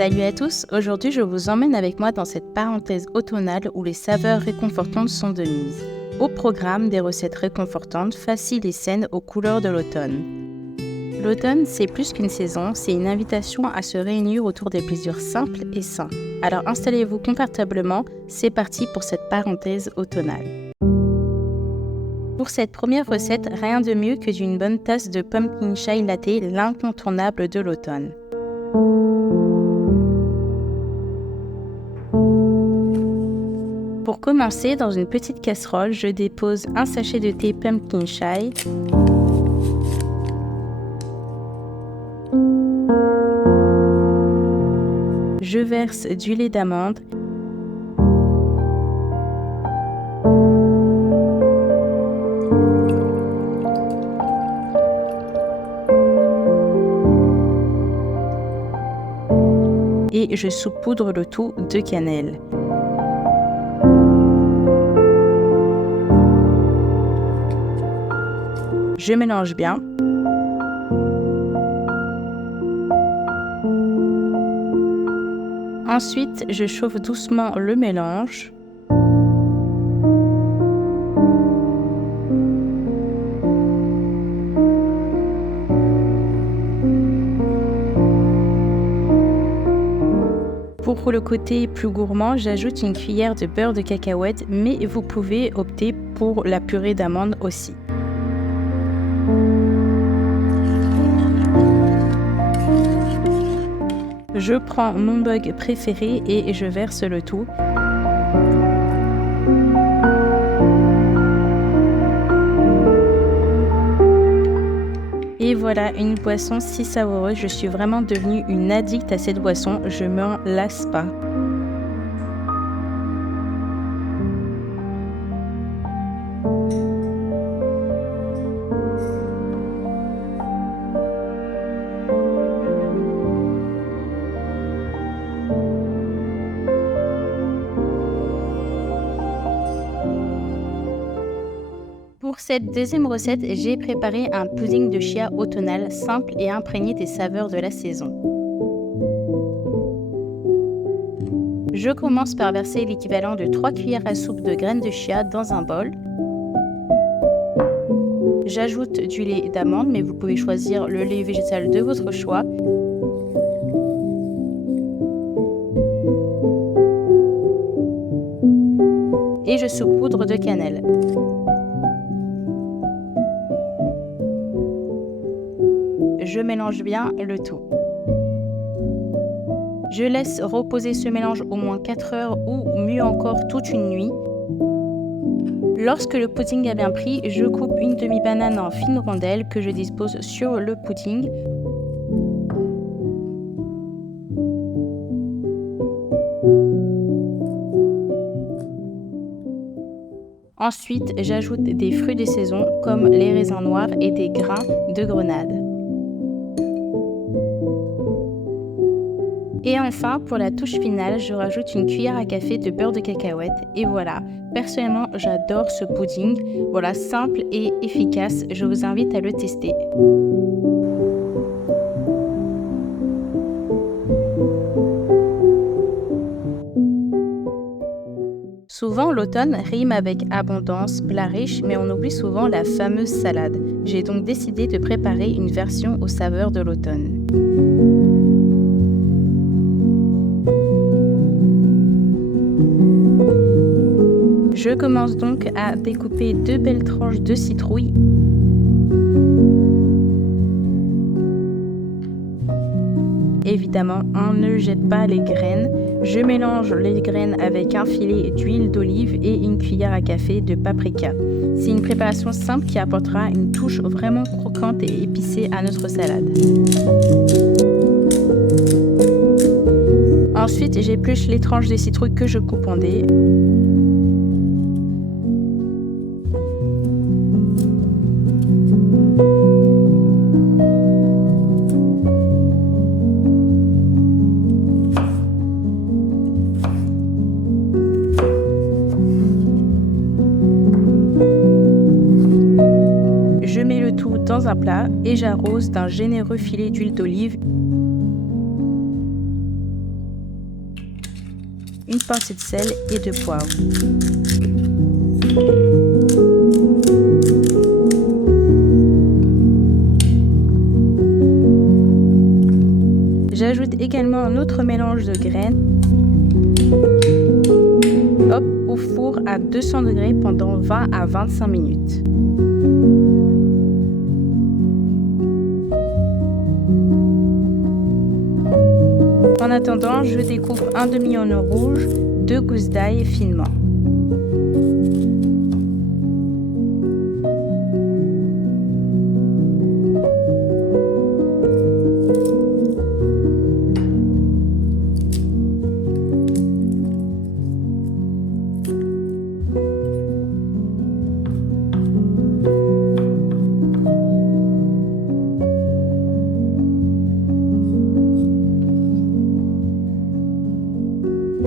Salut à tous, aujourd'hui je vous emmène avec moi dans cette parenthèse automnale où les saveurs réconfortantes sont de mise. Au programme, des recettes réconfortantes, faciles et saines aux couleurs de l'automne. L'automne, c'est plus qu'une saison, c'est une invitation à se réunir autour des plaisirs simples et sains. Alors installez-vous confortablement, c'est parti pour cette parenthèse automnale. Pour cette première recette, rien de mieux que d'une bonne tasse de pumpkin chai latte, l'incontournable de l'automne. Pour commencer, dans une petite casserole, je dépose un sachet de thé pumpkin chai, je verse du lait d'amande, et je saupoudre le tout de cannelle. Je mélange bien. Ensuite, je chauffe doucement le mélange. Pour le côté plus gourmand, j'ajoute une cuillère de beurre de cacahuète, mais vous pouvez opter pour la purée d'amande aussi. Je prends mon bug préféré et je verse le tout. Et voilà, une boisson si savoureuse, je suis vraiment devenue une addict à cette boisson, je m'en lasse pas. Pour cette deuxième recette, j'ai préparé un pudding de chia automnal simple et imprégné des saveurs de la saison. Je commence par verser l'équivalent de 3 cuillères à soupe de graines de chia dans un bol. J'ajoute du lait d'amande, mais vous pouvez choisir le lait végétal de votre choix. Et je saupoudre de cannelle. Je mélange bien le tout. Je laisse reposer ce mélange au moins 4 heures ou mieux encore toute une nuit. Lorsque le pudding a bien pris, je coupe une demi-banane en fines rondelles que je dispose sur le pudding. Ensuite, j'ajoute des fruits de saison comme les raisins noirs et des grains de grenade. Et enfin, pour la touche finale, je rajoute une cuillère à café de beurre de cacahuète. Et voilà, personnellement, j'adore ce pudding. Voilà, simple et efficace, je vous invite à le tester. Souvent, l'automne rime avec abondance, plat riche, mais on oublie souvent la fameuse salade. J'ai donc décidé de préparer une version aux saveurs de l'automne. Je commence donc à découper 2 belles tranches de citrouille. Évidemment, on ne jette pas les graines. Je mélange les graines avec un filet d'huile d'olive et une cuillère à café de paprika. C'est une préparation simple qui apportera une touche vraiment croquante et épicée à notre salade. Ensuite, j'épluche les tranches de citrouille que je coupe en dés. Je mets le tout dans un plat. plat, et j'arrose d'un généreux filet d'huile d'olive. Évidemment, on ne jette pas les graines. Je mélange les graines avec un filet d'huile d'olive et une cuillère à café de paprika. C'est une préparation simple qui apportera une touche vraiment croquante et épicée à notre salade. Ensuite, j'épluche les tranches de citrouille que je coupe en dés. Je mets le tout dans un plat et j'arrose d'un généreux filet d'huile d'olive. une pincée de sel et de poivre. J'ajoute également un autre mélange de graines. Hop, au four à 200 degrés pendant 20 à 25 minutes. En attendant, je découpe un demi-oignon rouge, 2 gousses d'ail finement.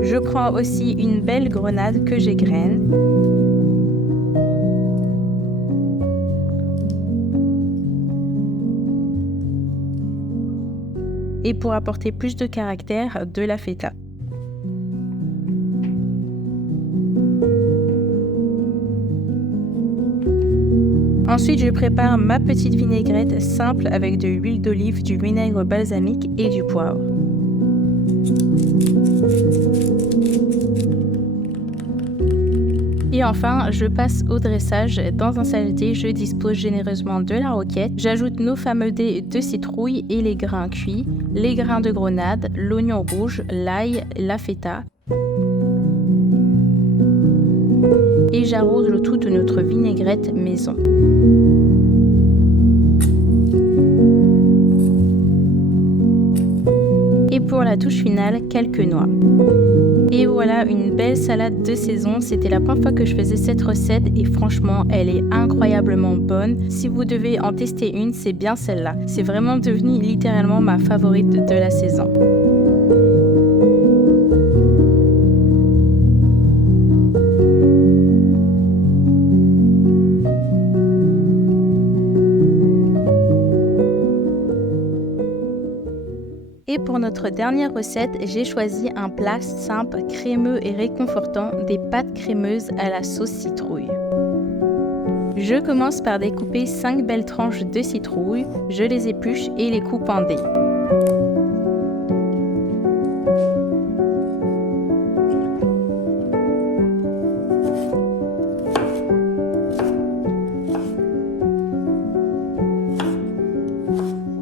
Je prends aussi une belle grenade que j'égrène. Et pour apporter plus de caractère, de la feta. Ensuite, je prépare ma petite vinaigrette simple avec de l'huile d'olive, du vinaigre balsamique et du poivre. Et enfin, je passe au dressage. Dans un saladier, je dispose généreusement de la roquette. J'ajoute nos fameux dés de citrouille et les grains cuits, les grains de grenade, l'oignon rouge, l'ail, la feta. Et j'arrose le tout de notre vinaigrette maison. Et pour la touche finale, quelques noix. Et voilà une belle salade de saison. C'était la première fois que je faisais cette recette et franchement, elle est incroyablement bonne. Si vous devez en tester une, c'est bien celle-là. C'est vraiment devenu littéralement ma favorite de la saison. Et pour notre dernière recette, j'ai choisi un plat simple, crémeux et réconfortant, des pâtes crémeuses à la sauce citrouille. Je commence par découper 5 belles tranches de citrouille, je les épluche et les coupe en dés.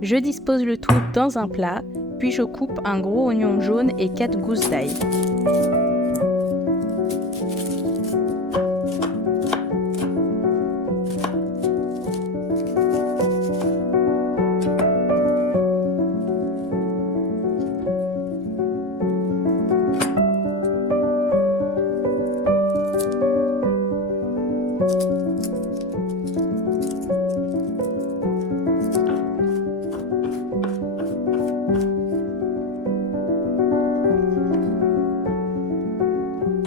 Je dispose le tout dans un plat. Puis je coupe un gros oignon jaune et 4 gousses d'ail.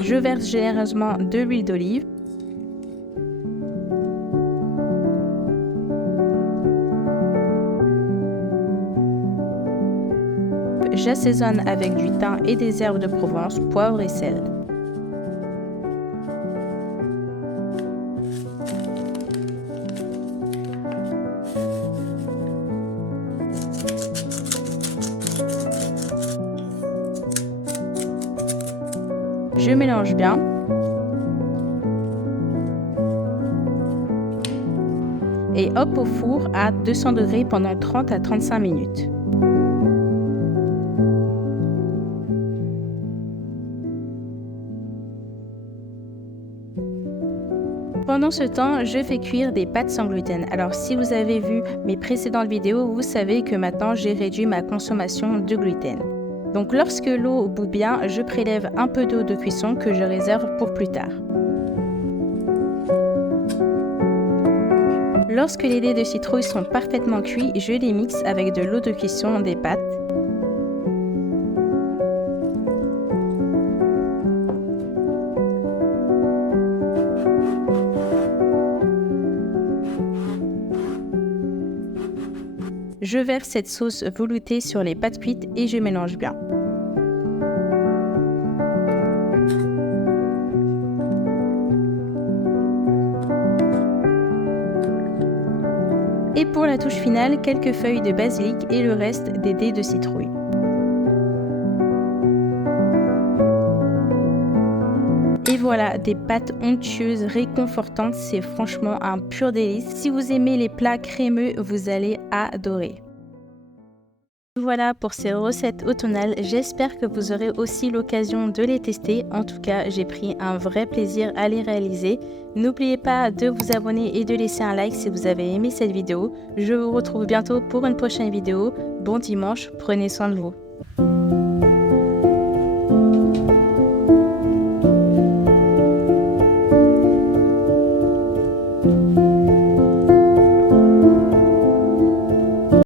Je verse généreusement de l'huile d'olive. J'assaisonne avec du thym et des herbes de Provence, poivre et sel. Je mélange bien. Et hop au four à 200 degrés pendant 30 à 35 minutes. Pendant ce temps, je fais cuire des pâtes sans gluten. Alors si vous avez vu mes précédentes vidéos, vous savez que maintenant j'ai réduit ma consommation de gluten. Donc lorsque l'eau bout bien, je prélève un peu d'eau de cuisson que je réserve pour plus tard. Lorsque les dés de citrouille sont parfaitement cuits, je les mixe avec de l'eau de cuisson des pâtes. Je verse cette sauce veloutée sur les pâtes cuites et je mélange bien. Et pour la touche finale, quelques feuilles de basilic et le reste des dés de citrouille. Et voilà, des pâtes onctueuses, réconfortantes, c'est franchement un pur délice. Si vous aimez les plats crémeux, vous allez adorer. Voilà pour ces recettes automnales, j'espère que vous aurez aussi l'occasion de les tester. En tout cas, j'ai pris un vrai plaisir à les réaliser. N'oubliez pas de vous abonner et de laisser un like si vous avez aimé cette vidéo. Je vous retrouve bientôt pour une prochaine vidéo. Bon dimanche, prenez soin de vous.